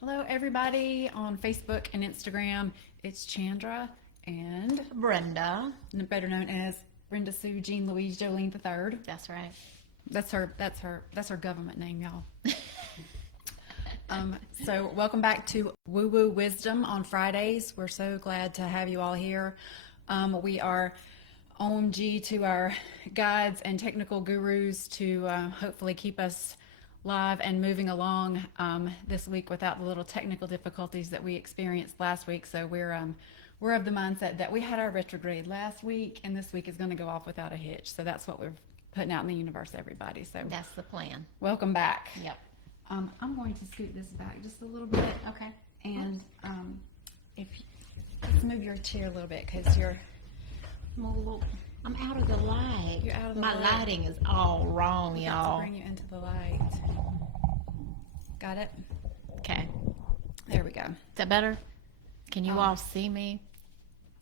Hello, everybody on Facebook and Instagram. It's Chandra and Brenda. better known as Brenda Sue Jean Louise Jolene III. That's right. That's her government name, y'all. So welcome back to Woo Woo Wisdom on Fridays. We're so glad to have you all here. We are Ohm-g to our guides and technical gurus to hopefully keep us live and moving along this week without the little technical difficulties that we experienced last week. So we're of the mindset that we had our retrograde last week, and this week is going to go off without a hitch. So that's what we're putting out in the universe, everybody. So That's the plan. welcome back. Yep. I'm going to scoot this back just a little bit. Okay. And if let's move your chair a little bit because I'm out of the light. You're out of the My light. lighting is all wrong, to y'all. bring you into the light. Got it? Okay. There we go. Is that better? Can you all see me?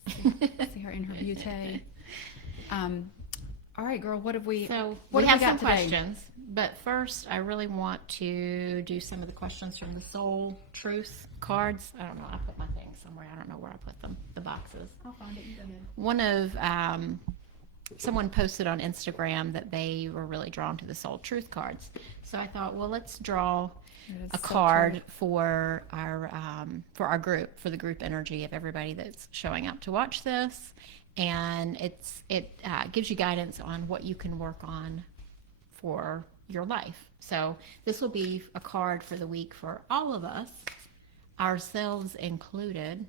See her in her beauty. All right, girl. What have we? So what we have have we got some today? questions, but first I really want to do some of the questions from the Soul Truth cards. I don't know. I put my things somewhere. I don't know where I put them. The boxes. I'll find it. You go ahead. One of someone posted on Instagram that they were really drawn to the Soul Truth cards. So I thought, well, let's draw a Soul card Truth. for our group, for the group energy of everybody that's showing up to watch this, and it gives you guidance on what you can work on for your life. So this will be a card for the week for all of us, ourselves included,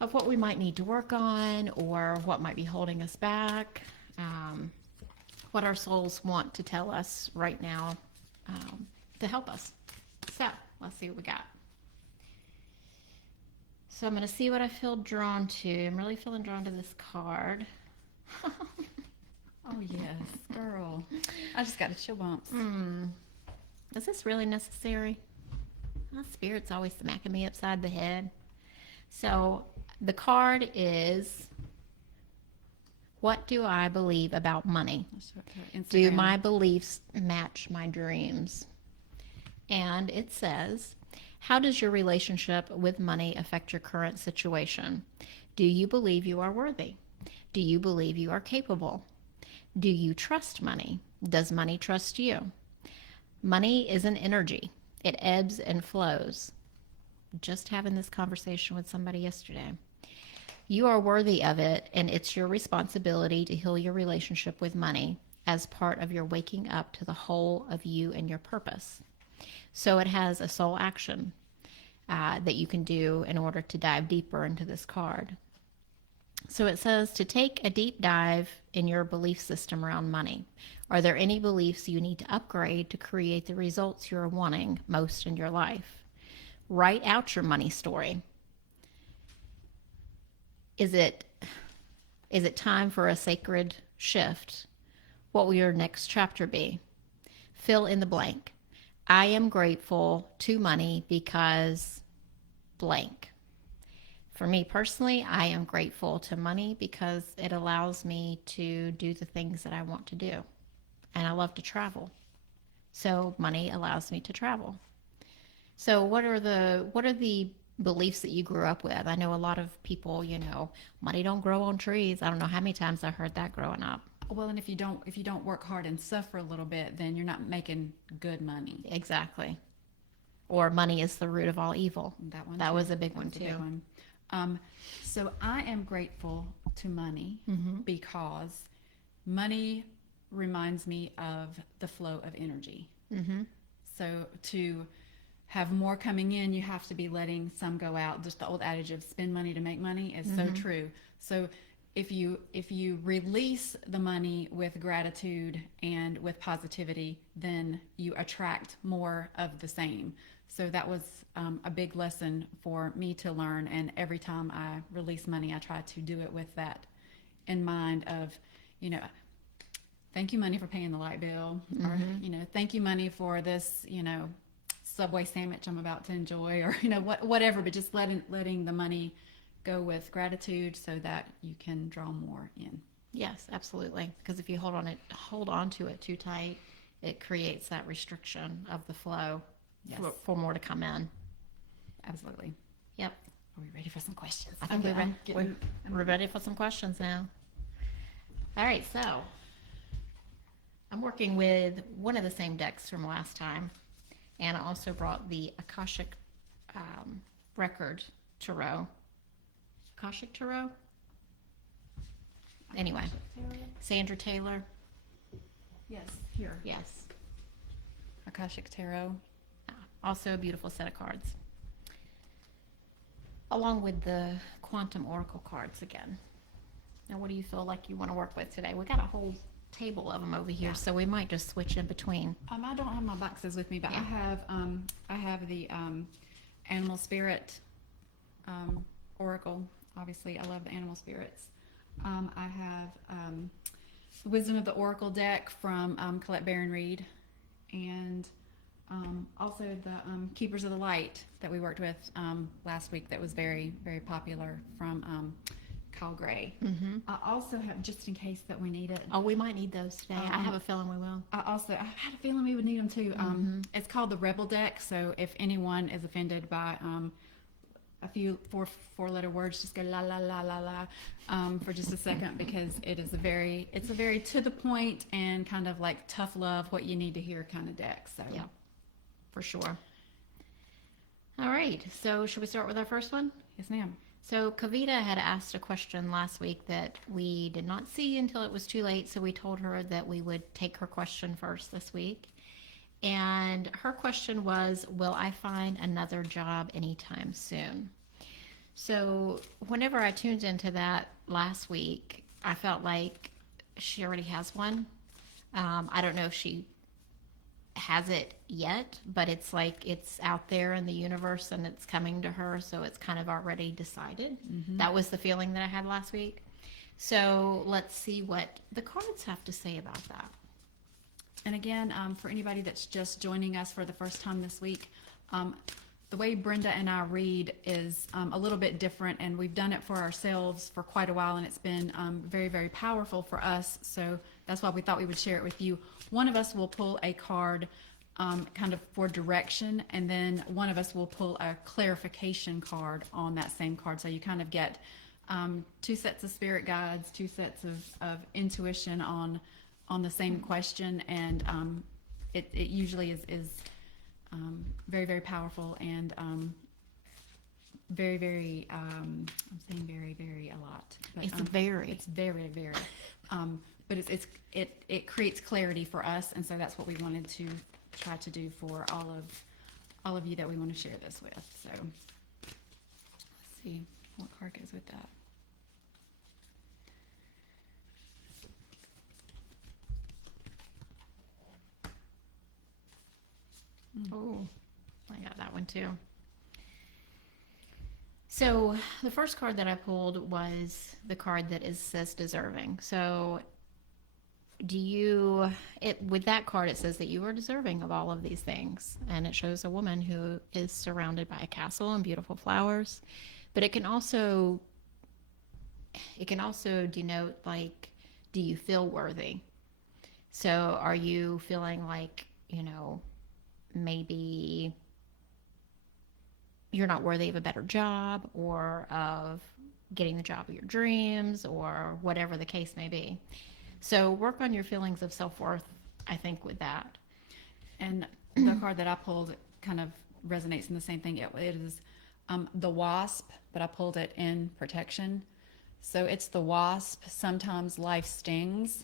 of what we might need to work on or what might be holding us back, what our souls want to tell us right now to help us. So let's see what we got. So I'm going to see what I feel drawn to. I'm really feeling drawn to this card. Oh yes, girl. I just got a chill bumps. Is this really necessary? My spirit's always smacking me upside the head. So the card is, what do I believe about money? Do Instagram. my beliefs match my dreams? And it says, how does your relationship with money affect your current situation? Do you believe you are worthy? Do you believe you are capable? Do you trust money? Does money trust you? Money is an energy. It ebbs and flows. Just having this conversation with somebody yesterday. You are worthy of it, and it's your responsibility to heal your relationship with money as part of your waking up to the whole of you and your purpose. So it has a soul action that you can do in order to dive deeper into this card. So it says to take a deep dive in your belief system around money. Are there any beliefs you need to upgrade to create the results you're wanting most in your life? Write out your money story. Is it time for a sacred shift? What will your next chapter be? Fill in the blank. I am grateful to money because blank. For me personally, I am grateful to money because it allows me to do the things that I want to do. And I love to travel. So money allows me to travel. So what are the beliefs that you grew up with? I know a lot of people, money don't grow on trees. I don't know how many times I heard that growing up. Well, and if you don't work hard and suffer a little bit, then you're not making good money. Exactly. Or money is the root of all evil. That was a big one too. So I am grateful to money because money reminds me of the flow of energy. So to have more coming in, you have to be letting some go out. Just the old adage of spend money to make money is so true. So if you release the money with gratitude and with positivity, then you attract more of the same. So that was a big lesson for me to learn. And every time I release money, I try to do it with that in mind of, thank you money for paying the light bill, or, thank you money for this, Subway sandwich I'm about to enjoy, or, whatever, but just letting the money go with gratitude so that you can draw more in. Yes, absolutely. Because if you hold on to it too tight, it creates that restriction of the flow. Yes. for more to come in. Absolutely. Yep. Are we ready for some questions? I think we're ready for some questions now. All right, so I'm working with one of the same decks from last time, and I also brought the Akashic Record Tarot. Akashic Tarot? Anyway, Sandra Taylor. Yes, here. Yes. Akashic Tarot. Also a beautiful set of cards. Along with the Quantum Oracle cards again. Now, what do you feel like you want to work with today? We got a whole table of them over here, so we might just switch in between. I don't have my boxes with me, but Yeah. I have the Animal Spirit Oracle. Obviously, I love the animal spirits. I have the Wisdom of the Oracle deck from Colette Baron Reed, and also the Keepers of the Light that we worked with last week. That was very, very popular from Kyle Gray. Mm-hmm. I also have, just in case that we need it. Oh, we might need those today. I have a feeling we will. I had a feeling we would need them too. It's called the Rebel deck. So if anyone is offended by a few four-letter words, just go la la la la la for just a second, because it's a very to the point and kind of like tough love, what you need to hear kind of deck. So Yeah, for sure. All right, so should we start with our first one? yes, ma'am. So Kavita had asked a question last week that we did not see until it was too late, so we told her that we would take her question first this week. And her question was, will I find another job anytime soon? So whenever I tuned into that last week, I felt like she already has one. I don't know if she has it yet, but it's like it's out there in the universe and it's coming to her, so it's kind of already decided. Mm-hmm. That was the feeling that I had last week. So let's see what the cards have to say about that. And again, for anybody that's just joining us for the first time this week, the way Brenda and I read is a little bit different, and we've done it for ourselves for quite a while, and it's been very, very powerful for us. So that's why we thought we would share it with you. One of us will pull a card kind of for direction, and then one of us will pull a clarification card on that same card. So you kind of get two sets of spirit guides, two sets of intuition on the same question, and it usually is very, very powerful, and very, very, I'm saying very, very a lot. But, It's very. It's very, very. But it creates clarity for us, and so that's what we wanted to try to do for all of you that we want to share this with. So let's see what card goes with that. Oh, I got that one too. So the first card that I pulled was the card that says deserving. So with that card, it says that you are deserving of all of these things. And it shows a woman who is surrounded by a castle and beautiful flowers. But it can also denote, like, do you feel worthy? So are you feeling like, maybe you're not worthy of a better job, or of getting the job of your dreams, or whatever the case may be. So work on your feelings of self-worth, I think, with that. And the card that I pulled kind of resonates in the same thing. It is the Wasp, but I pulled it in protection. So it's the Wasp. Sometimes life stings.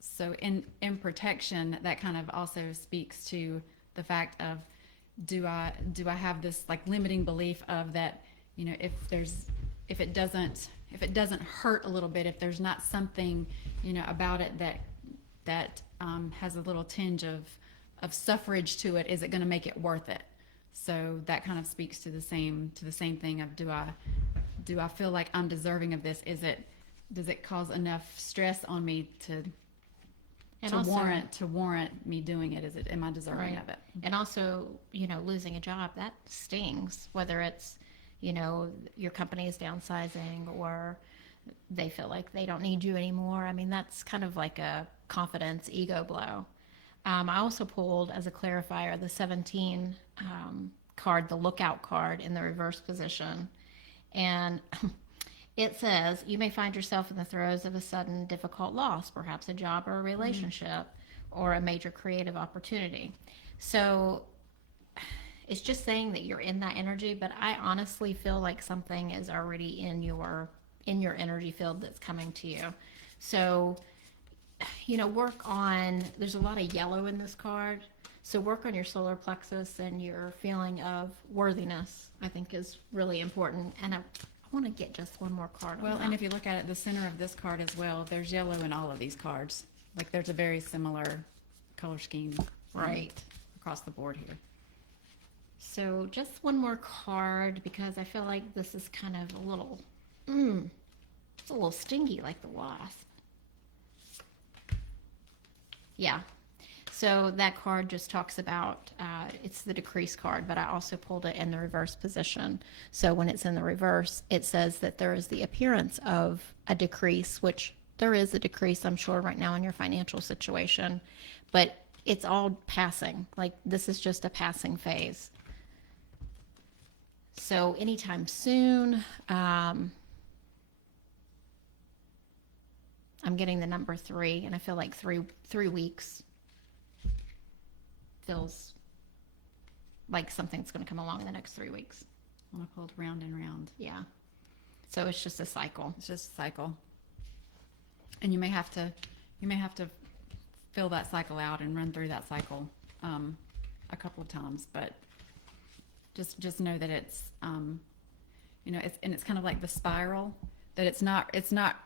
So in protection, that kind of also speaks to the fact of, do I have this like limiting belief of that, if it doesn't hurt a little bit, if there's not something, about it that has a little tinge of suffrage to it, is it going to make it worth it? So that kind of speaks to the same thing of, do I feel like I'm deserving of this? Does it cause enough stress on me to warrant me doing it? Am I deserving of it? And also, losing a job, that stings, whether it's, your company is downsizing, or they feel like they don't need you anymore. I mean, that's kind of like a confidence ego blow. I also pulled as a clarifier the 17 card, the lookout card in the reverse position. And it says, you may find yourself in the throes of a sudden difficult loss, perhaps a job or a relationship or a major creative opportunity. So it's just saying that you're in that energy, but I honestly feel like something is already in your energy field that's coming to you. So, work on, there's a lot of yellow in this card. So work on your solar plexus and your feeling of worthiness, I think is really important. And I want to get just one more card on Well, that. and if you look at it, the center of this card as well, there's yellow in all of these cards. Like there's a very similar color scheme Right. across the board here. So just one more card because I feel like this is kind of a little, it's a little stingy like the wasp. Yeah. So that card just talks about, it's the decrease card, but I also pulled it in the reverse position. So when it's in the reverse, it says that there is the appearance of a decrease, which there is a decrease, I'm sure, right now in your financial situation, but it's all passing. Like this is just a passing phase. So anytime soon, I'm getting the number 3, and I feel like three weeks feels like something's going to come along the next 3 weeks. I pulled round and round. Yeah. So it's just a cycle. It's just a cycle. And you may have to fill that cycle out and run through that cycle a couple of times, but just know that it's it's kind of like the spiral, that it's not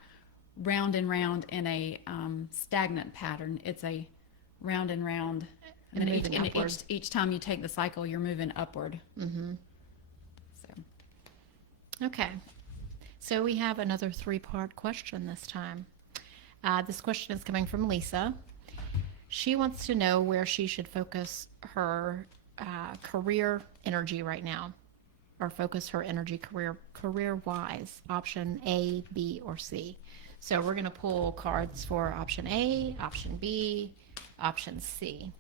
round and round in a stagnant pattern. It's a round and round, and then each time you take the cycle, you're moving upward. Mm-hmm. So Okay. So we have another 3-part question this time. This question is coming from Lisa. She wants to know where she should focus her career energy right now, or focus her energy career-wise. Option A, B, or C. So we're going to pull cards for option A, option B, option C.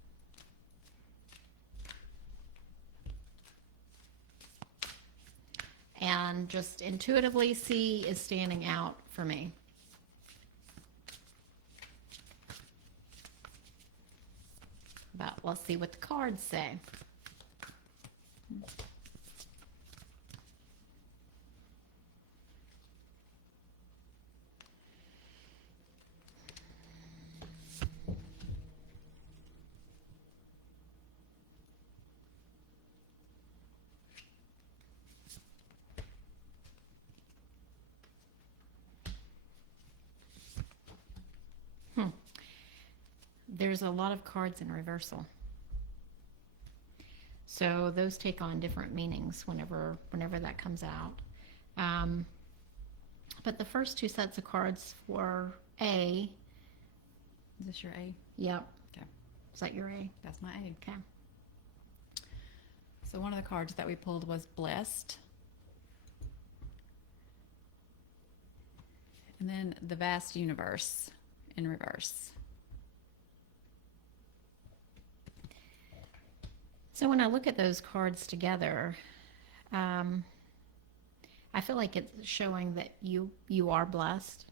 And just intuitively, C is standing out for me. But let's see what the cards say. There's a lot of cards in reversal. So those take on different meanings whenever that comes out. But the first 2 sets of cards for A. is this your A? Yep. Okay. Is that your A? That's my A. Okay. So one of the cards that we pulled was blessed. And then the vast universe in reverse. So when I look at those cards together, I feel like it's showing that you are blessed.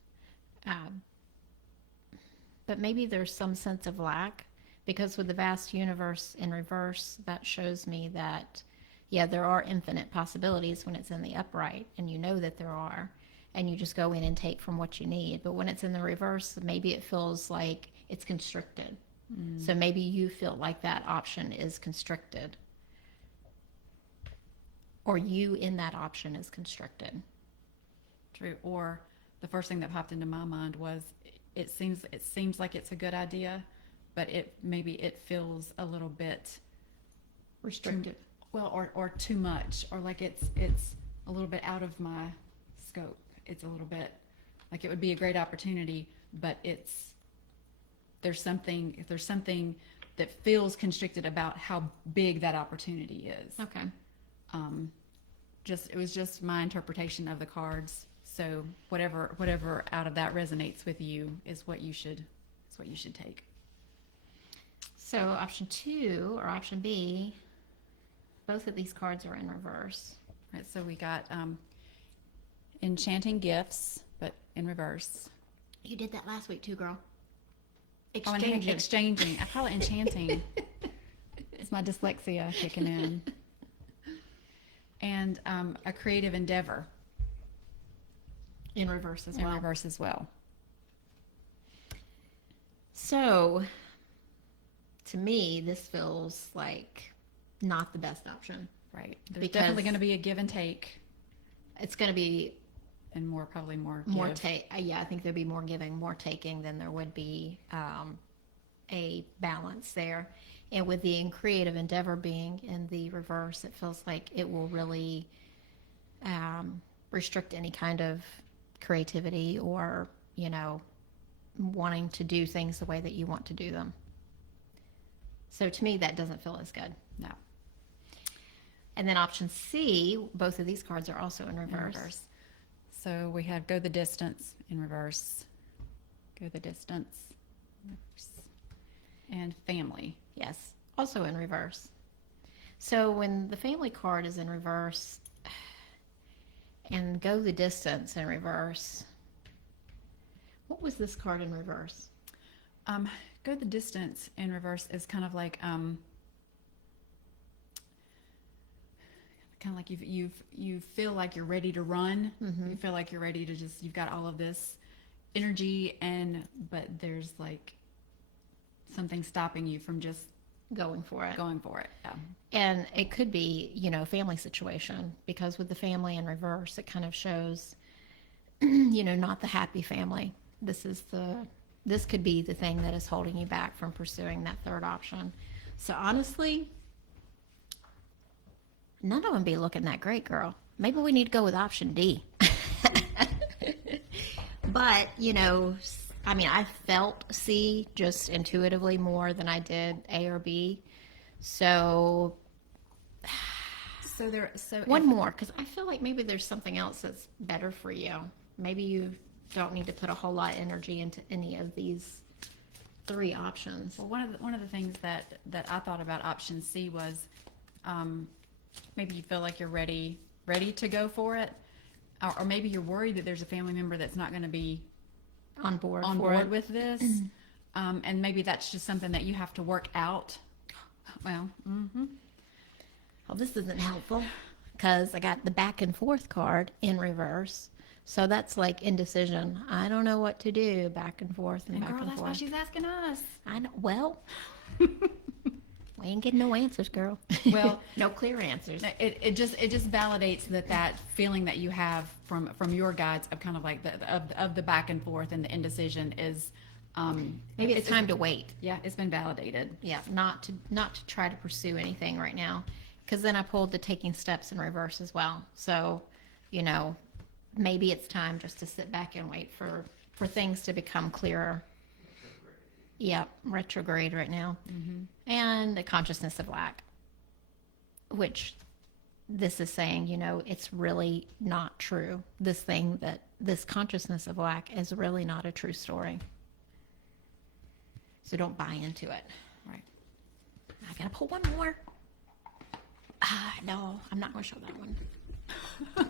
But maybe there's some sense of lack, because with the vast universe in reverse, that shows me that, yeah, there are infinite possibilities when it's in the upright, and you know that there are, and you just go in and take from what you need. But when it's in the reverse, maybe it feels like it's constricted. So maybe you feel like that option is constricted, or you in that option is constricted. True. Or the first thing that popped into my mind was it seems like it's a good idea, but it feels a little bit Restricted. or too much, or like it's a little bit out of my scope. It's a little bit like it would be a great opportunity, but there's something that feels constricted about how big that opportunity is. Okay. It was just my interpretation of the cards. So whatever out of that resonates with you is what you should take. So option 2 or option B, both of these cards are in reverse. Right, so we got enchanting gifts, but in reverse. You did that last week too, girl. Oh, and exchanging. I call it enchanting. It's my dyslexia kicking in. And a creative endeavor. In reverse as In well. reverse as well. So, to me, this feels like not the best option. Right. There's definitely going to be a give and take. It's going to be and probably more I think there'd be more giving, more taking than there would be a balance there. And with the creative endeavor being in the reverse, it feels like it will really restrict any kind of creativity or, wanting to do things the way that you want to do them. So to me, that doesn't feel as good. No. And then option C, both of these cards are also in reverse. So we have go the distance in reverse. Go the distance. Reverse. And family. Yes, also in reverse. So when the family card is in reverse and go the distance in reverse, what was this card in reverse? Go the distance in reverse is kind of like you feel like you're ready to run. Mm-hmm. You feel like you're ready to you've got all of this energy but there's like something stopping you from just going for it. Yeah. And it could be, family situation, because with the family in reverse, it kind of shows, not the happy family. This could be the thing that is holding you back from pursuing that third option. So honestly, none of them be looking that great, girl. Maybe we need to go with option D. But, I felt C just intuitively more than I did A or B. So one more, because I feel like maybe there's something else that's better for you. Maybe you don't need to put a whole lot of energy into any of these 3 options. Well, one of the things that I thought about option C was maybe you feel like you're ready to go for it, or maybe you're worried that there's a family member that's not going to be on board with this, and maybe that's just something that you have to work out. Well, Well, this isn't helpful because I got the back and forth card in reverse. So that's like indecision. I don't know what to do, back and forth and back girl, and that's forth. why she's asking us. I know. Well, we ain't getting no answers, girl. Well, no clear answers. It just validates that feeling that you have from your guides of kind of like the back and forth and the indecision is maybe it's time to wait. Yeah, it's been validated. Yeah, not to try to pursue anything right now, because then I pulled the taking steps in reverse as well. So, maybe it's time just to sit back and wait for things to become clearer. Yeah, retrograde right now. Mm-hmm. And a consciousness of lack, which this is saying, it's really not true. This consciousness of lack is really not a true story. So don't buy into it. Right. I gotta pull one more. No, I'm not going to show that one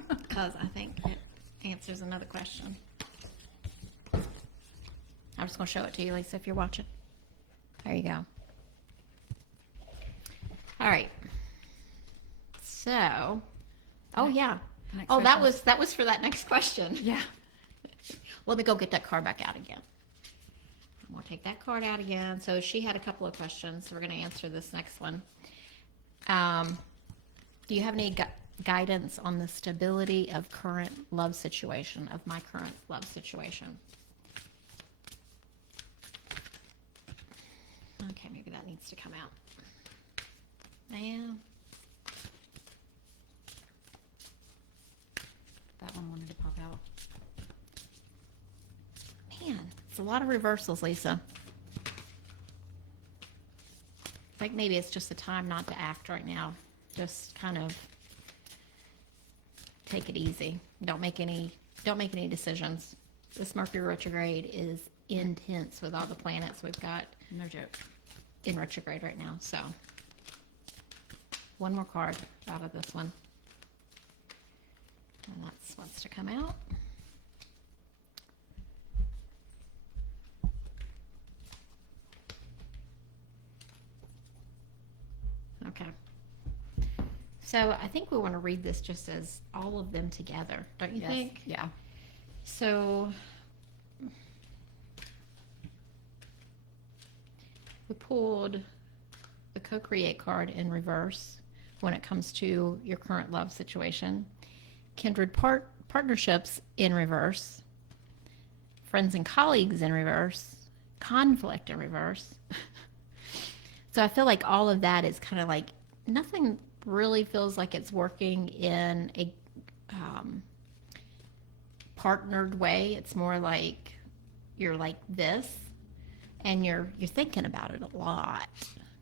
because I think it answers another question. I'm just going to show it to you, Lisa, if you're watching. There you go. All right. So, yeah. That was for that next question. Yeah. Let me go get that card back out again. I'm going to take that card out again. So she had a couple of questions. So we're going to answer this next one. Do you have any guidance on the stability of my current love situation? Okay, maybe that needs to come out. Yeah. That one wanted to pop out. Man, it's a lot of reversals, Lisa. I think maybe it's just the time not to act right now. Just kind of take it easy. Don't make any decisions. This Mercury retrograde is intense with all the planets we've got. No joke. in retrograde right now. So one more card out of this one. And that's what's to come out. Okay. So I think we want to read this just as all of them together, don't you think? Yeah. So we pulled the co-create card in reverse when it comes to your current love situation. Kindred partnerships in reverse. Friends and colleagues in reverse. Conflict in reverse. So I feel like all of that is kind of like nothing really feels like it's working in a partnered way. It's more like you're like this, and you're thinking about it a lot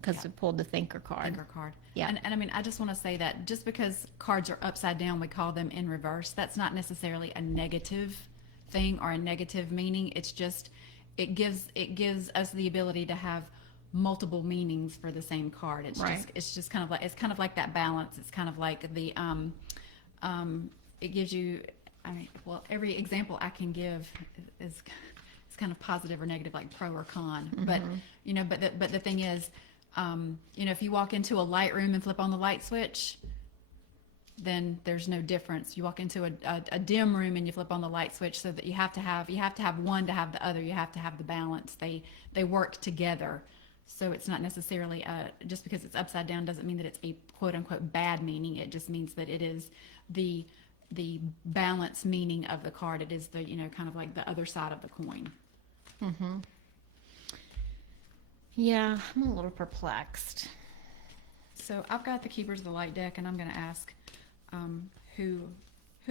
because we pulled the thinker card. Thinker card. Yeah. And I mean, I just want to say that just because cards are upside down, we call them in reverse. That's not necessarily a negative thing or a negative meaning. It's just it gives us the ability to have multiple meanings for the same card. It's just kind of like that balance. It's kind of like the it gives you, I mean, well, every example I can give is kind of positive or negative, like pro or con. But but the thing is, if you walk into a light room and flip on the light switch, then there's no difference. You walk into a dim room and you flip on the light switch, so that you have to have one to have the other. You have to have the balance. They work together. So it's not necessarily just because it's upside down doesn't mean that it's a quote unquote bad meaning. It just means that it is the balance meaning of the card. It is the kind of like the other side of the coin. Mm-hmm. Yeah, I'm a little perplexed. So I've got the Keepers of the Light deck, and I'm going to ask who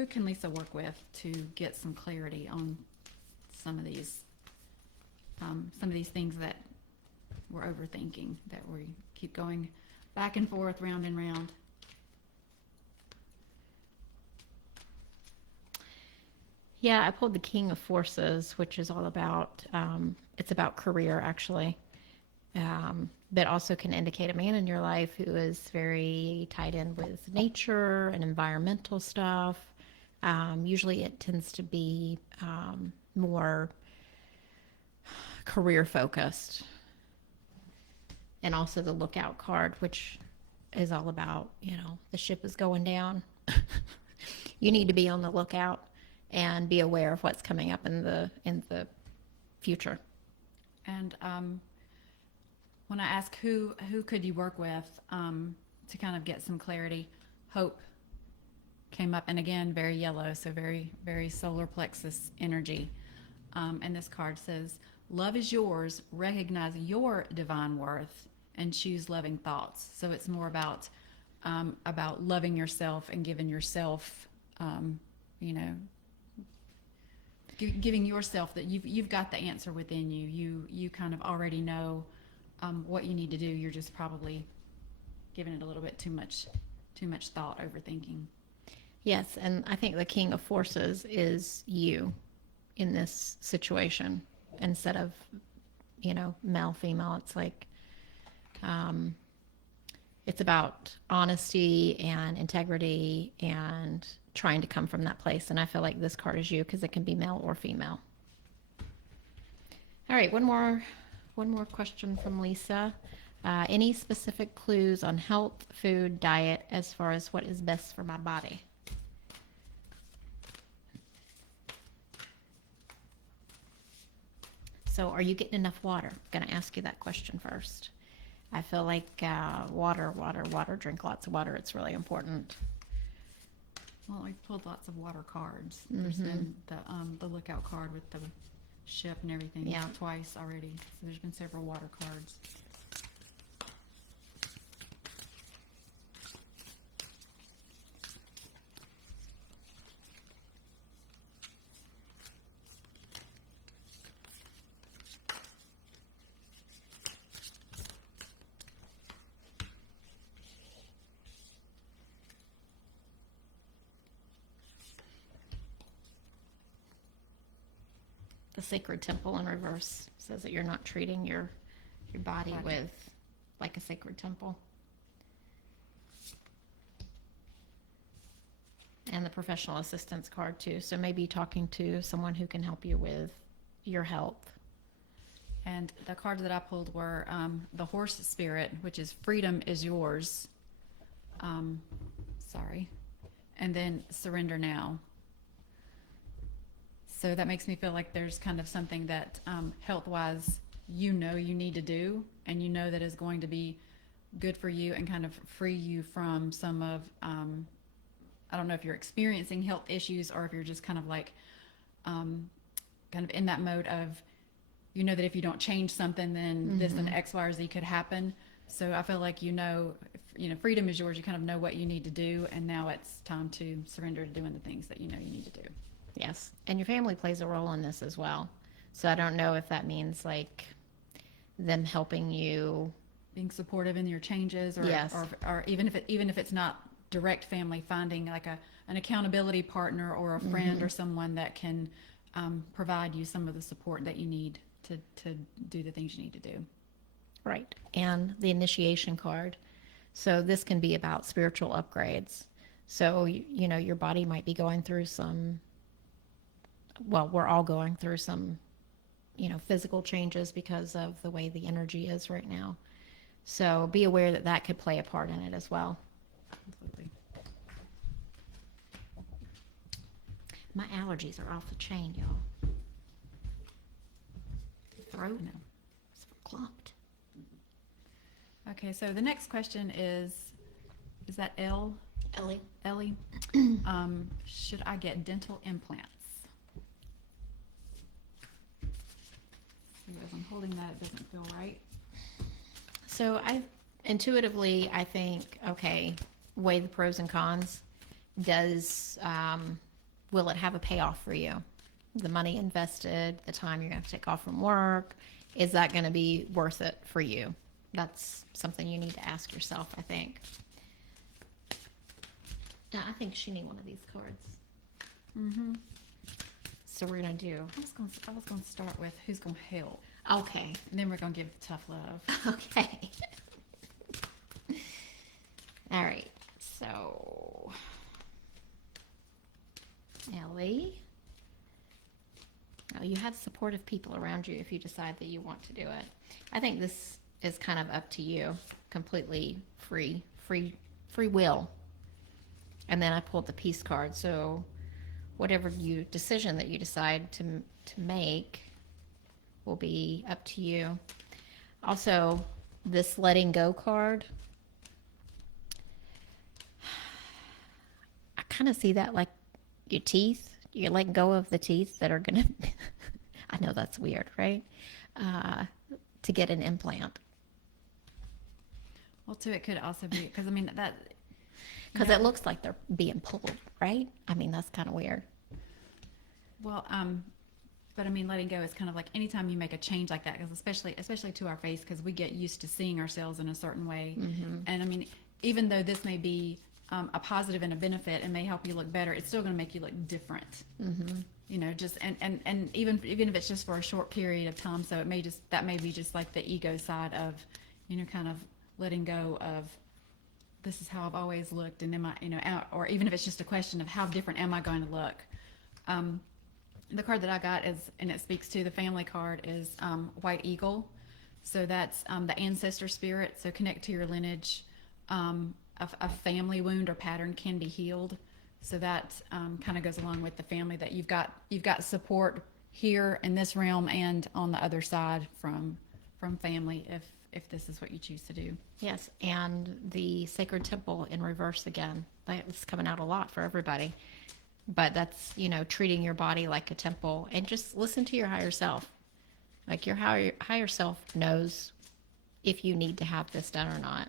can Lisa work with to get some clarity on some of these things that we're overthinking, that we keep going back and forth, round and round. Yeah, I pulled the King of Forces, which is all about, it's about career actually, but also can indicate a man in your life who is very tied in with nature and environmental stuff. Usually it tends to be more career focused. And also the Lookout card, which is all about, the ship is going down. You need to be on the lookout and be aware of what's coming up in the future. And when I ask who could you work with to kind of get some clarity, Hope came up, and again, very yellow, so very, very solar plexus energy. And this card says, love is yours, recognize your divine worth, and choose loving thoughts. So it's more about loving yourself and giving yourself, giving yourself that you've got the answer within you. You kind of already know what you need to do. You're just probably giving it a little bit too much thought, overthinking. Yes, and I think the King of Forces is you in this situation instead of, male, female. It's like, it's about honesty and integrity and trying to come from that place. And I feel like this card is you because it can be male or female. All right, one more question from Lisa. Any specific clues on health, food, diet as far as what is best for my body? So are you getting enough water? I'm going to ask you that question first. I feel like water, drink lots of water. It's really important. Well, I pulled lots of water cards. Mm-hmm. There's been the Lookout card with the ship and everything twice already. So there's been several water cards. The Sacred Temple in reverse says that you're not treating your body with like a sacred temple. And the professional assistance card too. So maybe talking to someone who can help you with your health. And the cards that I pulled were the horse spirit, which is freedom is yours. Sorry. And then surrender now. So that makes me feel like there's kind of something that health-wise you need to do, and you know that is going to be good for you and kind of free you from some of, I don't know if you're experiencing health issues or if you're just kind of like kind of in that mode of, you know that if you don't change something, then this and X, Y, or Z could happen. So I feel like freedom is yours. You kind of know what you need to do, and now it's time to surrender to doing the things that you know you need to do. Yes, and your family plays a role in this as well. So I don't know if that means like them helping you, being supportive in your changes, or yes, or even if it's not direct family, finding like an accountability partner or a friend or someone that can provide you some of the support that you need to do the things you need to do. Right. And the initiation card. So this can be about spiritual upgrades. So, your body might be going through we're all going through some, physical changes because of the way the energy is right now. So be aware that could play a part in it as well. Absolutely. My allergies are off the chain, y'all. Throat is clumped. Okay, so the next question is that Ellie? Ellie? Should I get dental implants? As I'm holding that, it doesn't feel right. So I think, okay, weigh the pros and cons. Will it have a payoff for you? The money invested, the time you're going to have to take off from work, is that going to be worth it for you? That's something you need to ask yourself, I think. Now, I think she needs one of these cards. Mm-hmm. So we're going to do... I was going to start with who's going to help. Okay. And then we're going to give tough love. Okay. All right. So, Ellie. Oh, you have supportive people around you if you decide that you want to do it. I think this is kind of up to you. Completely free will. And then I pulled the peace card. So whatever decision that you decide to make will be up to you. Also, this letting go card, I kind of see that like your teeth. You're letting go of the teeth that are going to, I know that's weird, right? To get an implant. Well, too, it could also be, because I mean, that... Because it looks like they're being pulled, right? I mean, that's kind of weird. Well, but I mean, letting go is kind of like anytime you make a change like that, because especially to our face, because we get used to seeing ourselves in a certain way. Mm-hmm. And I mean, even though this may be a positive and a benefit and may help you look better, it's still going to make you look different. Mm-hmm. Just and even if it's just for a short period of time. So that may be just like the ego side of, kind of letting go of, this is how I've always looked, and am I, or even if it's just a question of how different am I going to look. The card that I got and it speaks to the family card, is White Eagle. So that's the ancestor spirit. So connect to your lineage. A family wound or pattern can be healed. So that kind of goes along with the family, that you've got support here in this realm and on the other side from family if this is what you choose to do. Yes, and the sacred temple in reverse again. That's coming out a lot for everybody. But that's, treating your body like a temple, and just listen to your higher self. Like your higher self knows if you need to have this done or not.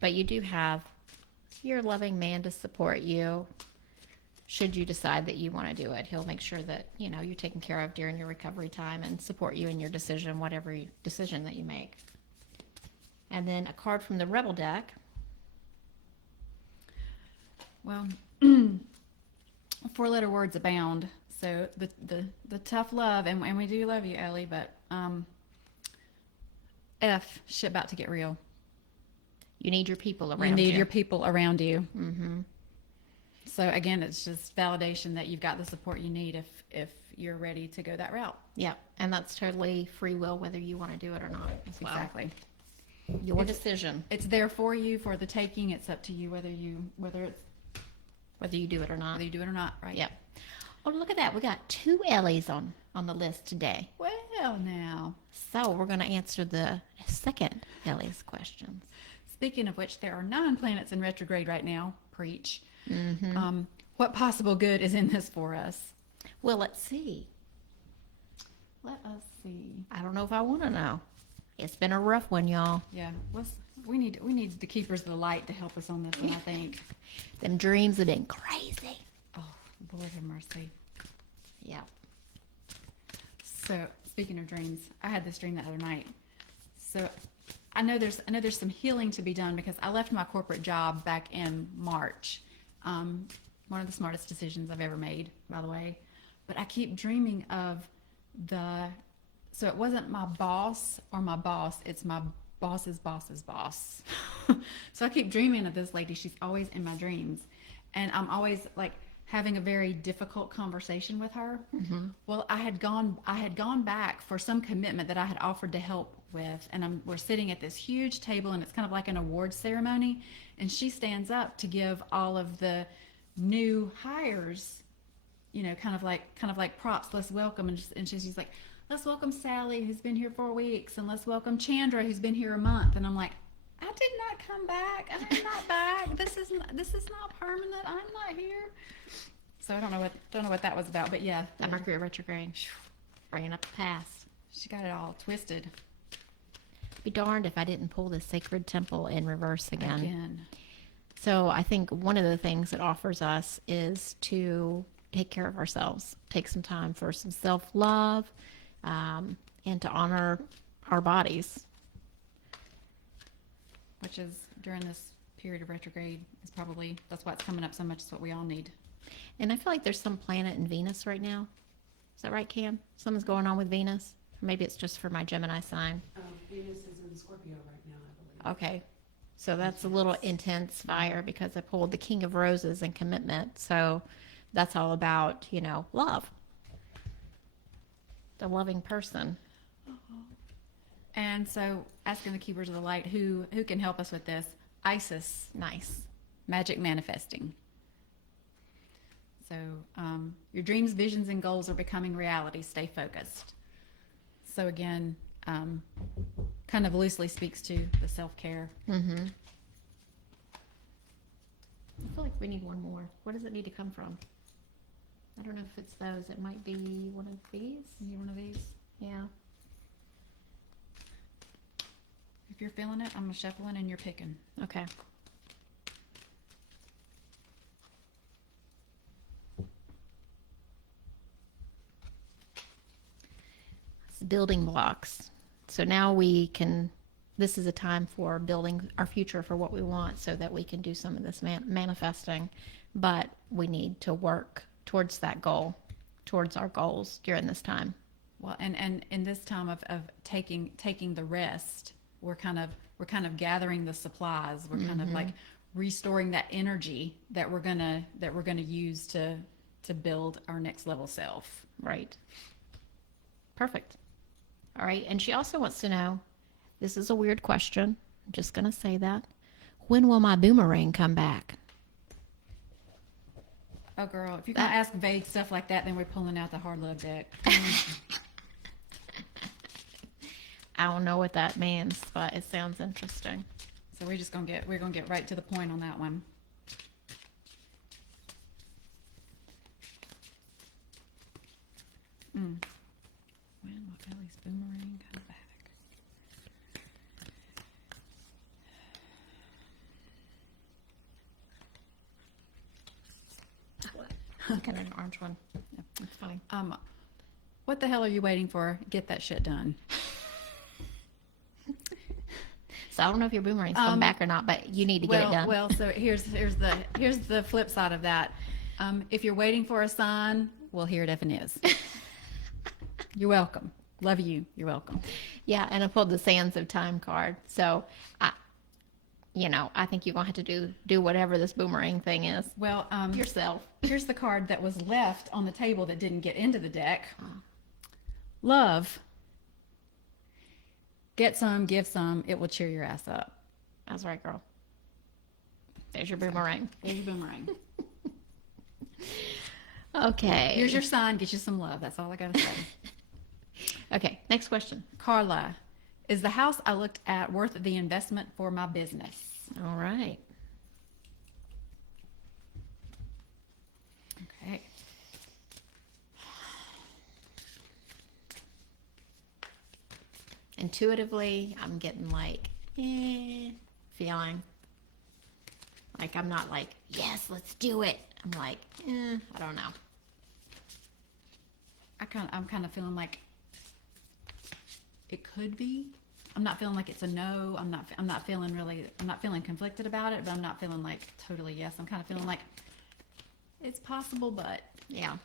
But you do have your loving man to support you. Should you decide that you want to do it, he'll make sure that, you're taken care of during your recovery time and support you in your decision, whatever decision that you make. And then a card from the Rebel deck. Well, 4-letter words abound. So the tough love, and we do love you, Ellie, but F, shit about to get real. You need your people around you. You need your people around you. Mm-hmm. So again, it's just validation that you've got the support you need if you're ready to go that route. Yeah, and that's totally free will whether you want to do it or not as well. Exactly. Your decision. It's there for you for the taking. It's up to you whether you do it or not. Whether you do it or not, right? Yep. Oh, look at that. We got 2 Ellies on the list today. Well, now. So we're going to answer the second Ellie's questions. Speaking of which, there are 9 planets in retrograde right now. Preach. Mm-hmm. What possible good is in this for us? Well, let's see. Let us see. I don't know if I want to know. It's been a rough one, y'all. Yeah. We need the keepers of the light to help us on this one, I think. Them dreams have been crazy. Oh, Lord have mercy. Yeah. So, speaking of dreams, I had this dream the other night. So, I know there's some healing to be done because I left my corporate job back in March. One of the smartest decisions I've ever made, by the way. But I keep dreaming of so it wasn't my boss or my boss, it's my boss's boss's boss. So I keep dreaming of this lady. She's always in my dreams. And I'm always like having a very difficult conversation with her. Mm-hmm. Well, I had gone back for some commitment that I had offered to help with, and we're sitting at this huge table, and it's kind of like an awards ceremony, and she stands up to give all of the new hires, kind of like props. Let's welcome, and she's like, let's welcome Sally, who's been here 4 weeks, and let's welcome Chandra, who's been here a month. And I'm like, I did not come back. I'm not back. This is not permanent. I'm not here. So I don't know what that was about, but yeah, that Mercury retrograde, bringing up the past. She got it all twisted. Be darned if I didn't pull the sacred temple in reverse again. So I think one of the things it offers us is to take care of ourselves, take some time for some self-love, and to honor our bodies. Which is, during this period of retrograde, that's why it's coming up so much. It's what we all need. And I feel like there's some planet in Venus right now. Is that right, Cam? Something's going on with Venus? Or maybe it's just for my Gemini sign. Venus is in Scorpio right now, I believe. Okay. So that's a little intense fire because I pulled the King of Roses and commitment. So that's all about, love. The loving person. And so, asking the keepers of the light, who can help us with this? Isis. Nice. Magic manifesting. So, your dreams, visions, and goals are becoming reality. Stay focused. So again, kind of loosely speaks to the self-care. Mm-hmm. I feel like we need one more. Where does it need to come from? I don't know if it's those. It might be one of these. Maybe one of these. Yeah. If you're feeling it, I'm shuffling and you're picking. Okay. It's building blocks. So now this is a time for building our future for what we want so that we can do some of this manifesting. But we need to work towards that goal, towards our goals during this time. Well, and in this time of taking the rest, we're kind of gathering the supplies. We're kind of like restoring that energy that we're gonna use to build our next level self. Right. Perfect. All right. And she also wants to know, this is a weird question. I'm just gonna say that. When will my boomerang come back? Oh, girl, if you're gonna ask vague stuff like that, then we're pulling out the hard love deck. I don't know what that means, but it sounds interesting. So we're gonna get right to the point on that one. When will Ellie's boomerang come back? Kind of an orange one. Yeah. That's fine. What the hell are you waiting for? Get that shit done. So I don't know if your boomerang's come back or not, but you need to get it done. Well, so here's the flip side of that. If you're waiting for a sign, well, here it effing is. You're welcome. Love you. You're welcome. Yeah, and I pulled the Sands of Time card. So I think you're going to have to do whatever this boomerang thing is Well, yourself. here's the card that was left on the table that didn't get into the deck. Love. Get some, give some. It will cheer your ass up. That's right, girl. There's your boomerang. There's your boomerang. Okay. Here's your sign. Get you some love. That's all I got to say. Okay, next question. Carla, is the house I looked at worth the investment for my business? All right. Okay. Intuitively, I'm getting like, feeling. Like, I'm not like, yes, let's do it. I'm like, I don't know. I'm kind of feeling like it could be. I'm not feeling like it's a no. I'm not feeling conflicted about it, but I'm not feeling like totally yes. I'm kind of feeling like it's possible, but Yeah.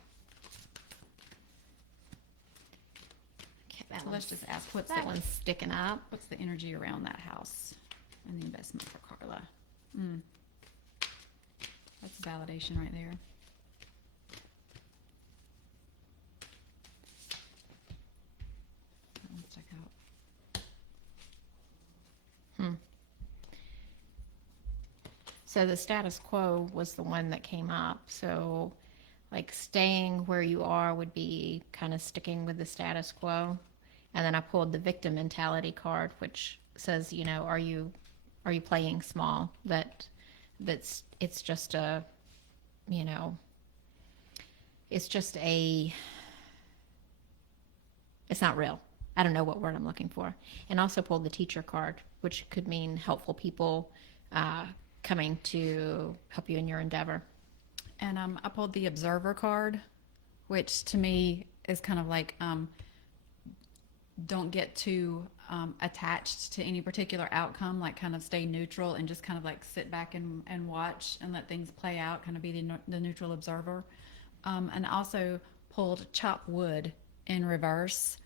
Okay, so let's just ask that one's sticking up. what's the energy around that house and the investment for Carla? That's validation right there. That one stuck out. So the status quo was the one that came up. So like staying where you are would be kind of sticking with the status quo. And then I pulled the victim mentality card, which says, are you playing small? It's just a, it's not real. I don't know what word I'm looking for. And also pulled the teacher card, which could mean helpful people coming to help you in your endeavor. And I pulled the observer card, which to me is kind of like don't get too attached to any particular outcome, like kind of stay neutral and just kind of like sit back and watch and let things play out, kind of be the neutral observer. And also pulled chop wood in reverse,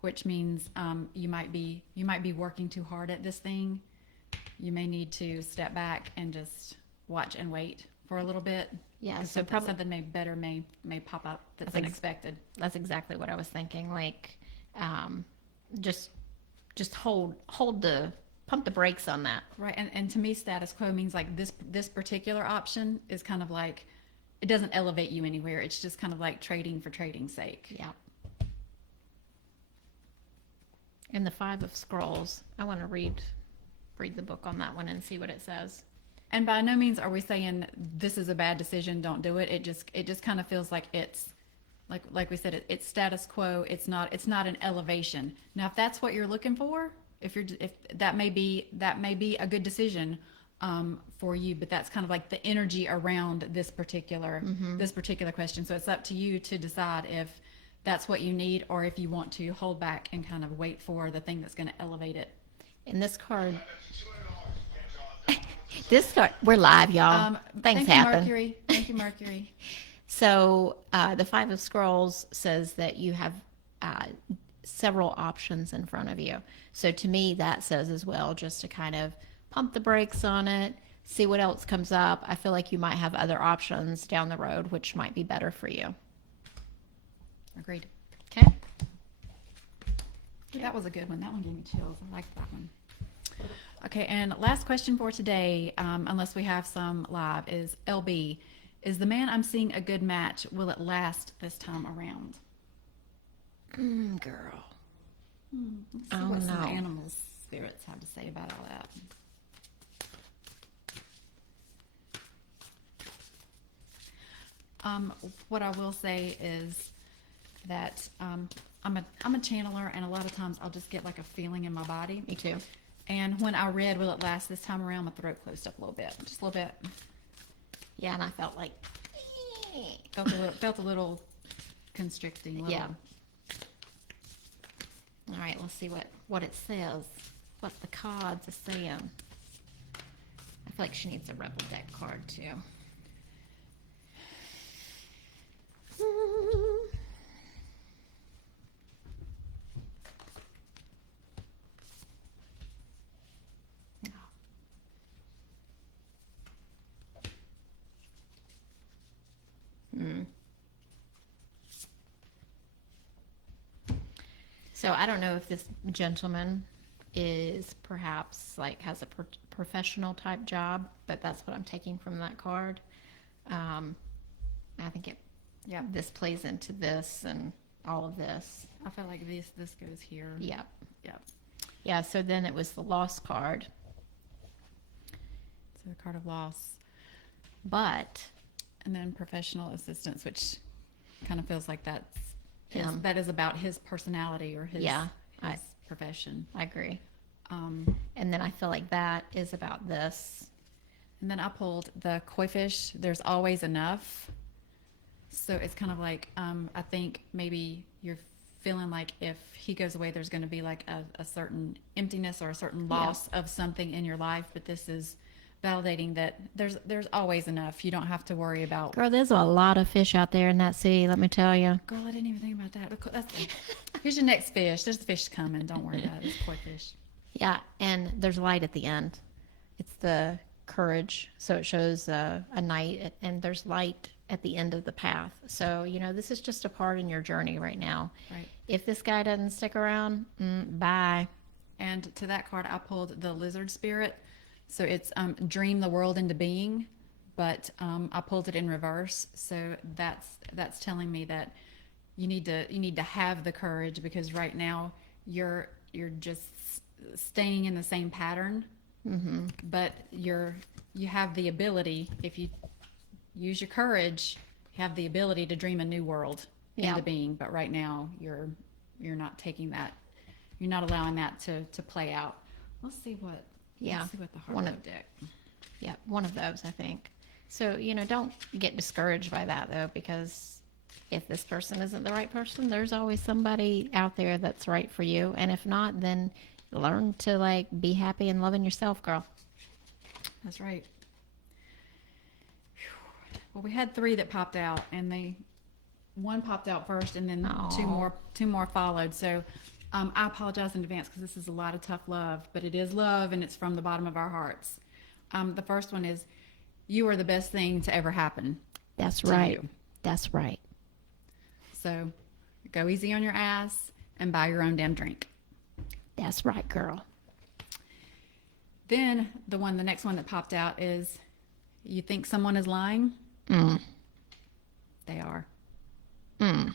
which means you might be working too hard at this thing. You may need to step back and just watch and wait for a little bit. Yeah, so something may pop up that's unexpected. That's exactly what I was thinking. Like, just pump the brakes on that. Right, and to me, status quo means like this particular option is kind of like it doesn't elevate you anywhere. It's just kind of like trading for trading's sake. Yeah. And the Five of Scrolls. I want to read the book on that one and see what it says. And by no means are we saying this is a bad decision, don't do it. It just kind of feels like it's like we said, it's status quo. It's not an elevation. Now, if that's what you're looking for, if that may be a good decision for you, but that's kind of like the energy around this particular question. So it's up to you to decide if that's what you need or if you want to hold back and kind of wait for the thing that's going to elevate it. In this card, we're live, y'all. Things happen. Thank you, Mercury. So the Five of Scrolls says that you have several options in front of you. So to me, that says as well, just to kind of pump the brakes on it, see what else comes up. I feel like you might have other options down the road, which might be better for you. Agreed. Okay. That was a good one. That one gave me chills. I like that one. Okay, and last question for today, unless we have some live, is LB. Is the man I'm seeing a good match? Will it last this time around? Girl. Let's see what some animal spirits have to say about all that. What I will say is that I'm a channeler, and a lot of times I'll just get like a feeling in my body. Me too. And when I read "Will it last this time around," my throat closed up a little bit, just a little bit. Yeah, and I felt like felt a little constricting. Yeah. All right, let's see what it says. What the cards are saying. I feel like she needs a Rebel deck card too. So I don't know if this gentleman is perhaps like has a professional type job, but that's what I'm taking from that card. I think this plays into this and all of this. I feel like this goes here. Yep. Yep. Yeah, so then it was the loss card. So the card of loss. But And then professional assistance, which kind of feels like that Him. is about his personality or his, Yeah, his profession. I agree. Um, And then I feel like that is about this. and then I pulled the koi fish. There's always enough. So it's kind of like, I think maybe you're feeling like if he goes away, there's going to be like a certain emptiness or a certain loss of something in your life. But this is validating that there's always enough. You don't have to worry about. Girl, there's a lot of fish out there in that sea, let me tell you. Girl, I didn't even think about that. Here's your next fish. There's the fish coming. Don't worry about it. It's koi fish. Yeah, and there's light at the end. It's the courage. So it shows a night, and there's light at the end of the path. So, this is just a part in your journey right now. Right. If this guy doesn't stick around, bye. And to that card, I pulled the lizard spirit. So it's dream the world into being, but I pulled it in reverse. So that's telling me that you need to have the courage, because right now you're just staying in the same pattern. Mm-hmm. But you have the ability, if you use your courage, you have the ability to dream a new world into being. But right now you're not taking that. You're not allowing that to play out. Let's see what. Yeah. Let's see what the One heart of- deck. Yeah, one of those, I think. So, don't get discouraged by that, though, because if this person isn't the right person, there's always somebody out there that's right for you. And if not, then learn to, be happy and loving yourself, girl. That's right. Whew. Well, we had 3 that popped out, and one popped out first, and then Aw. two more followed. So I apologize in advance, because this is a lot of tough love, but it is love, and it's from the bottom of our hearts. The first one is, you are the best thing to ever happen. That's to right. you. That's right. So go easy on your ass and buy your own damn drink. That's right, girl. Then the next one that popped out is, you think someone is lying? Mm. They are. Mm.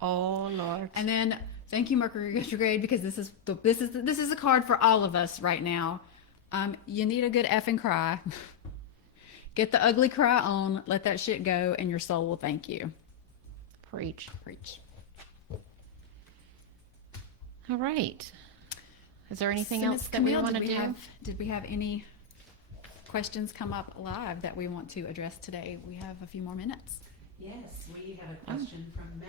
Oh Lord. And then thank you, Mercury retrograde, because this is a card for all of us right now. You need a good effing cry. Get the ugly cry on, let that shit go, and your soul will thank you. Preach. Preach. All right. Is there anything So, else Miss that we Camille, want to do? Did we have any questions come up live that we want to address today? We have a few more minutes. Yes, we have a question from Meg.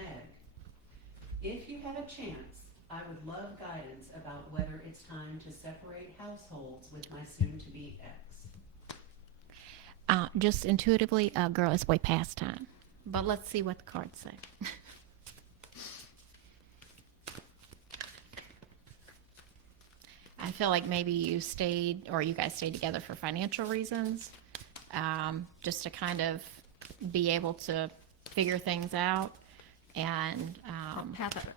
If you had a chance, I would love guidance about whether it's time to separate households with my soon-to-be ex. Just intuitively, girl, it's way past time. But let's see what the cards say. I feel like maybe you guys stayed together for financial reasons, just to kind of be able to figure things out. And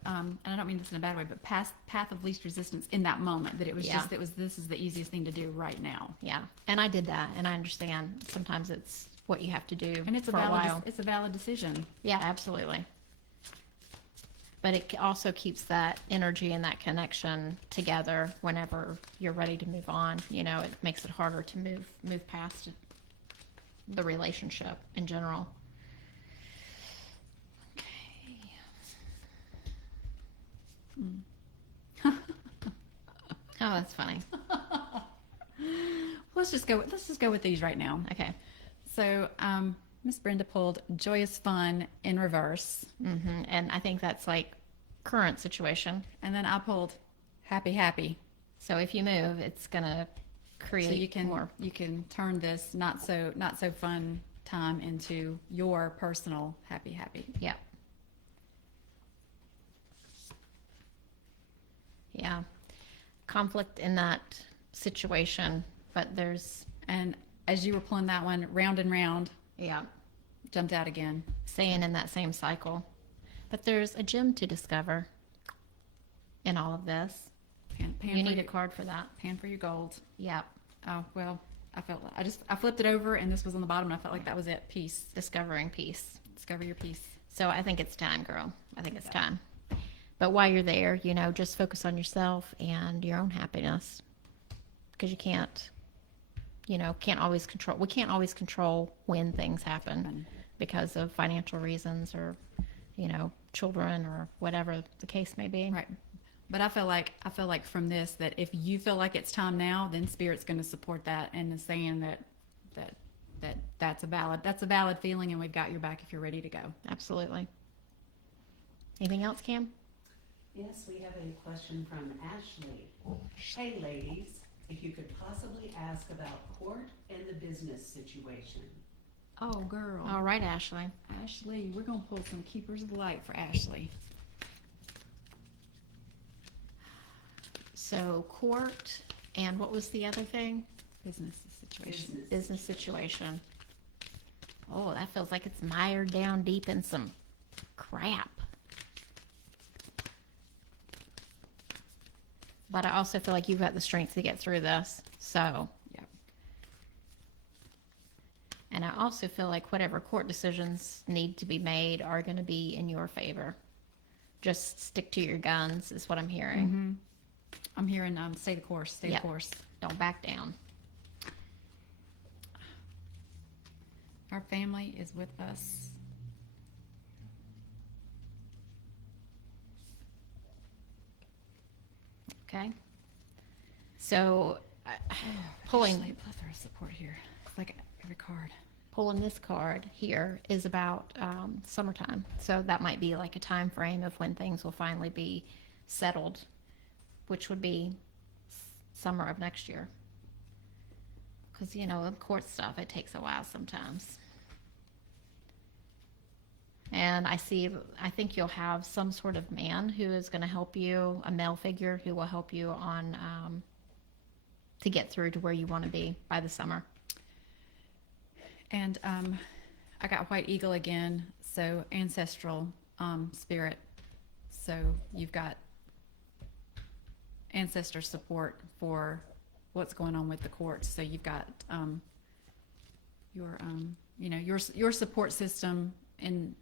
And I don't mean this in a bad way, but path of least resistance in that moment, that it was Yeah. this is the easiest thing to do right now. yeah, and I did that, and I understand sometimes it's what you have to do And it's for a while. it's a valid decision. Yeah, absolutely. But it also keeps that energy and that connection together whenever you're ready to move on. It makes it harder to move past the relationship in general. Okay. Oh, that's funny. Let's just go with these right now. Okay. So, Miss Brenda pulled joyous fun in reverse, And I think that's like current situation. and then I pulled happy. So if you move, it's gonna create So more. you can turn this not so fun time into your personal happy. Yeah. Yeah. Conflict in that situation, but there's, And as you were pulling that one round and round, yeah, jumped out again. staying in that same cycle. But there's a gem to discover in all of this. Pan You for need a your, card for that. pan for your gold. Yep. Oh, well, I flipped it over and this was on the bottom and I felt like that was it. Peace. Discovering peace. Discover your peace. So I think it's time, girl. I think it's time. But while you're there, just focus on yourself and your own happiness. Because you can't always control. We can't always control when things happen because of financial reasons or, children or whatever the case may be. Right. But I feel like from this that if you feel like it's time now, then Spirit's going to support that and is saying that's a valid feeling and we've got your back if you're ready to go. Absolutely. Anything else, Cam? Yes, we have a question from Ashley. Hey, ladies, if you could possibly ask about court and the business situation. Oh, girl. All right, Ashley. Ashley, we're going to pull some keepers of the light for Ashley. So court and what was the other thing? Business situation. Business situation. Oh, that feels like it's mired down deep in some crap. But I also feel like you've got the strength to get through this. So, Yeah. and I also feel like whatever court decisions need to be made are going to be in your favor. Just stick to your guns is what I'm hearing. Mm-hmm. I'm hearing stay the course. Stay Yep. the course. Don't back down. Our family is with us. Okay. So, pulling Ashley, a plethora of support here. It's like every card. pulling this card here is about summertime. So that might be like a time frame of when things will finally be settled, which would be summer of next year. Because, the court stuff, it takes a while sometimes. And I think you'll have some sort of man who is going to help you, a male figure who will help you on, to get through to where you want to be by the summer. And I got White Eagle again, so ancestral spirit. So you've got ancestor support for what's going on with the courts. So you've got your support system in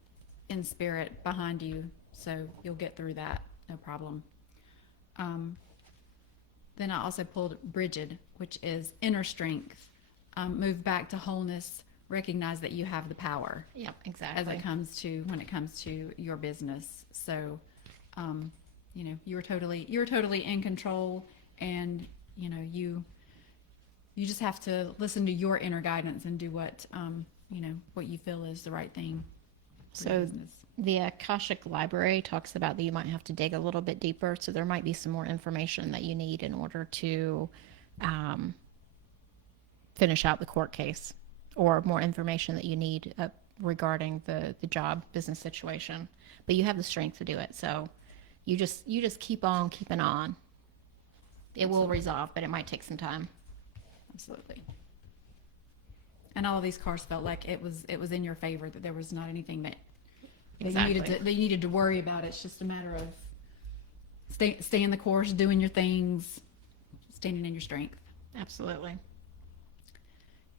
spirit behind you, so you'll get through that, no problem. Then I also pulled Bridget, which is inner strength. Move back to wholeness. Recognize that you have the power. Yep, exactly. When it comes to your business. So, you're totally in control, and you just have to listen to your inner guidance and do what you feel is the right thing for your So business. the Akashic Library talks about that you might have to dig a little bit deeper. So there might be some more information that you need in order to finish out the court case, or more information that you need regarding the job business situation. But you have the strength to do it. So you just keep on keeping on. It will resolve, but it might take some time. Absolutely. And all of these cards felt like it was in your favor, that there was not anything that Exactly. you needed to worry about. It's just a matter of staying the course, doing your things, standing in your strength. Absolutely.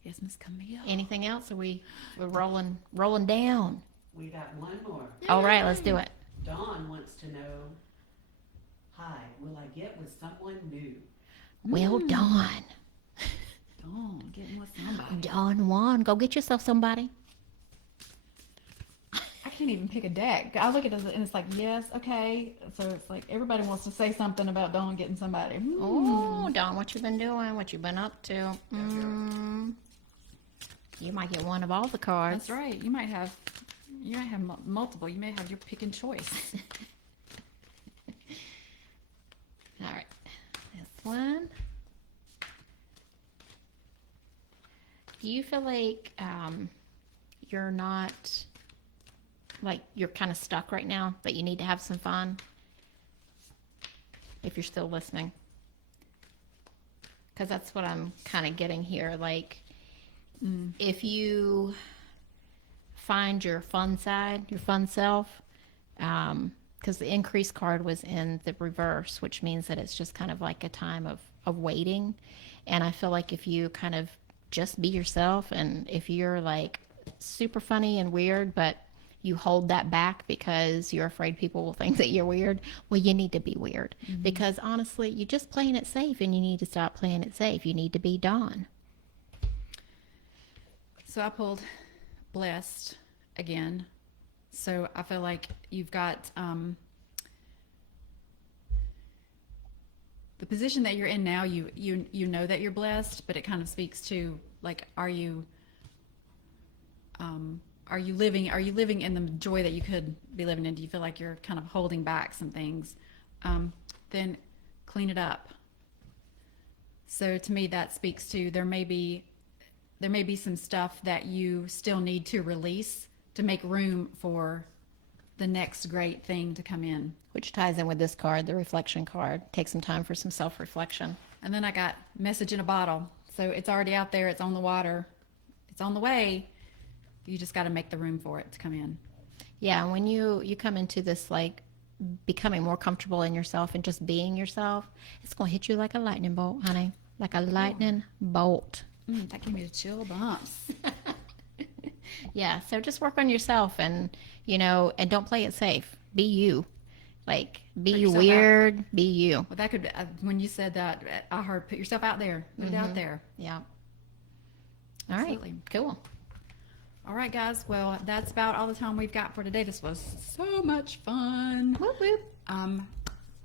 Yes, Miss Camille. Anything else? We're rolling down. We got one more. All right, let's do it. Dawn wants to know, hi, will I get with someone new? Well done. Oh, getting with somebody. Don Juan, go get yourself somebody. I can't even pick a deck. I look at it and it's like, yes, okay. So it's like everybody wants to say something about Dawn getting somebody. Oh, Don, what you been doing? What you been up to? You might get one of all the cards. That's right. You might have multiple. You may have your pick and choice. All right, this one. Do you feel like you're not, like you're kind of stuck right now, that you need to have some fun? If you're still listening. Because that's what I'm kind of getting here. Like, if you find your fun side, your fun self, because the increase card was in the reverse, which means that it's just kind of like a time of waiting. And I feel like if you kind of just be yourself, and if you're like super funny and weird, but you hold that back because you're afraid people will think that you're weird, well, you need to be weird. Because honestly, you're just playing it safe, and you need to stop playing it safe. You need to be Dawn. So I pulled blessed again. So I feel like you've got the position that you're in now. You know that you're blessed, but it kind of speaks to like, are you living in the joy that you could be living in? Do you feel like you're kind of holding back some things? Then clean it up. So to me, that speaks to there may be some stuff that you still need to release to make room for the next great thing to come in. Which ties in with this card, the reflection card. Take some time for some self-reflection. And then I got message in a bottle. So it's already out there. It's on the water. It's on the way. You just got to make the room for it to come in. Yeah, when you come into this, like, becoming more comfortable in yourself and just being yourself, it's going to hit you like a lightning bolt, honey. Like a lightning bolt. That gave me the chill bumps. Yeah, so just work on yourself, and, and don't play it safe. Be you. Like, be Put yourself weird, be you. Well, that could, when you said that, I heard put yourself out there. Put it out there. Yeah. All right, Absolutely. cool. All right, guys. Well, that's about all the time we've got for today. This was so much fun. Whoop, whoop.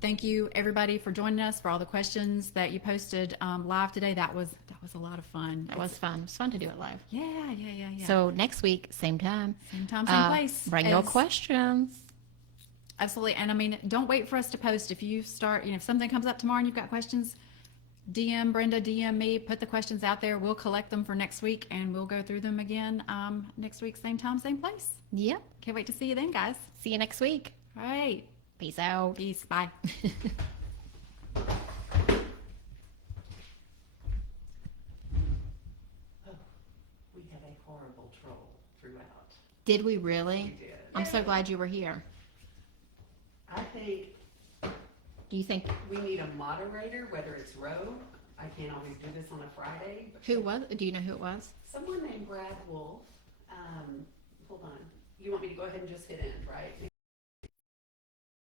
Thank you, everybody, for joining us, for all the questions that you posted live today. That was a lot of fun. It was fun. It's fun to do it live. Yeah. So next week, same time. Same time, same place. Bring your questions. Absolutely. And I mean, don't wait for us to post. If you start, if something comes up tomorrow and you've got questions, DM Brenda, DM me, put the questions out there. We'll collect them for next week, and we'll go through them again next week, same time, same place. Yep. Can't wait to see you then, guys. See you next week. All right. Peace out. Peace. Bye. We had a horrible troll throughout. Did we really? We did. I'm so glad you were here. I think Do you think, we need a moderator, whether it's Roe. I can't always do this on a Friday. But do you know who it was? someone named Brad Wolf. Hold on. You want me to go ahead and just hit end, right?